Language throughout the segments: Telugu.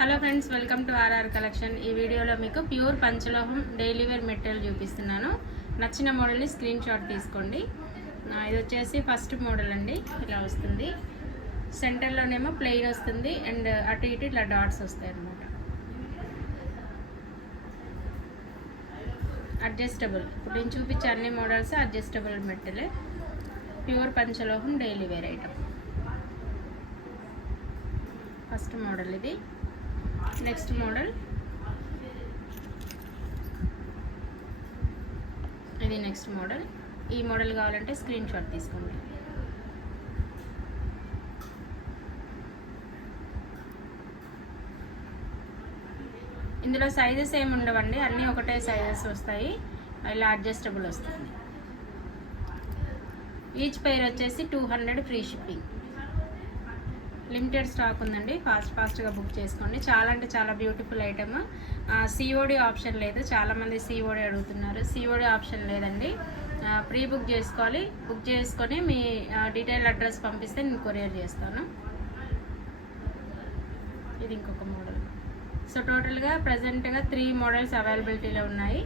Hello friends, welcome to RR collection. ఈ వీడియోలో మీకు ప్యూర్ పంచలోహం డైలీ వేర్ మెటీరియల్ చూపిస్తున్నాను. నచ్చిన మోడల్ని స్క్రీన్ షాట్ తీసుకోండి. ఇది వచ్చేసి ఫస్ట్ మోడల్ అండి. ఇలా వస్తుంది, సెంటర్లోనేమో ప్లెయిన్ వస్తుంది అండ్ అటు ఇటు ఇట్లా డాట్స్ వస్తాయి అన్నమాట. అడ్జస్టబుల్, ఇప్పుడు నేను చూపించే అన్ని మోడల్స్ అడ్జస్టబుల్ మెటీరియల్, ప్యూర్ పంచలోహం daily wear item. First model ఇది. నెక్స్ట్ మోడల్ ఇది. Next model. ఈ మోడల్ కావాలంటే స్క్రీన్ షాట్ తీసుకోండి. ఇందులో సైజెస్ ఏమి ఉండవండి, అన్నీ ఒకటే సైజెస్ వస్తాయి. ఇలా అడ్జస్టబుల్ వస్తుంది. ఈచ్ పెయిర్ వచ్చేసి 200 ఫ్రీ షిప్పింగ్. లిమిటెడ్ స్టాక్ ఉందండి, ఫాస్ట్గా బుక్ చేసుకోండి. చాలా అంటే చాలా బ్యూటిఫుల్ ఐటమ్. సిఓడి ఆప్షన్ లేదు, చాలామంది సిఓడి అడుగుతున్నారు. సిఓడి ఆప్షన్ లేదండి, ప్రీ బుక్ చేసుకోవాలి. బుక్ చేసుకొని మీ డీటెయిల్ అడ్రస్ పంపిస్తే నేను కొరియర్ చేస్తాను. ఇది ఇంకొక మోడల్. సో టోటల్గా ప్రజెంట్గా 3 మోడల్స్ అవైలబిలిటీలో ఉన్నాయి.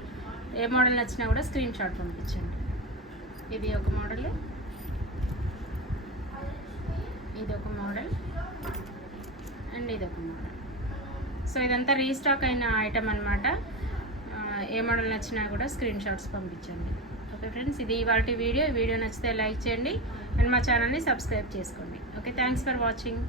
ఏ మోడల్ నచ్చినా కూడా స్క్రీన్ షాట్ పంపించండి. ఇది ఒక మోడల్, ఇది ఒక మోడల్ అండ్ ఇది ఒక మోడల్. సో ఇదంతా రీస్టాక్ అయిన ఐటమ్ అనమాట. ఏ మోడల్ నచ్చినా కూడా స్క్రీన్ షాట్స్ పంపించండి. ఓకే ఫ్రెండ్స్, ఇది ఇవాల్టి వీడియో. నచ్చితే లైక్ చేయండి అండ్ మా ఛానల్ని సబ్స్క్రైబ్ చేసుకోండి. Okay, thanks for watching.